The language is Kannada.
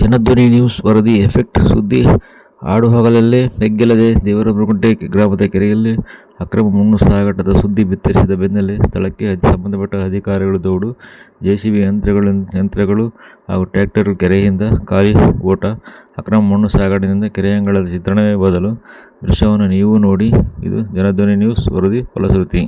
ಜನಧ್ವನಿ ನ್ಯೂಸ್ ವರದಿ, ಎಫೆಕ್ಟ್ ಸುದ್ದಿ, ಹಾಡುಹಗಲಲ್ಲೇ ಎಗ್ಗೆಲ್ಲದೆ ದೇವರಮುರುಗುಂಟೆ ಗ್ರಾಮದ ಕೆರೆಯಲ್ಲಿ ಅಕ್ರಮ ಮಣ್ಣು ಸಾಗಾಟದ ಸುದ್ದಿ ಬಿತ್ತರಿಸಿದ ಬೆನ್ನಲ್ಲೇ ಸ್ಥಳಕ್ಕೆ ಸಂಬಂಧಪಟ್ಟ ಅಧಿಕಾರಿಗಳು ದೌಡು, ಜೆಸಿಬಿ ಯಂತ್ರಗಳು ಯಂತ್ರಗಳು ಹಾಗೂ ಟ್ರ್ಯಾಕ್ಟರ್ ಕೆರೆಯಿಂದ ಖಾಲಿ ಓಟ, ಅಕ್ರಮ ಮಣ್ಣು ಸಾಗಾಟದಿಂದ ಕೆರೆಯಂಗಳದ ಚಿತ್ರಣವೇ ಬದಲು ದೃಶ್ಯವನ್ನು ನೀವು ನೋಡಿ, ಇದು ಜನಧ್ವನಿ ನ್ಯೂಸ್ ವರದಿ ಫಲಶ್ರುತಿ.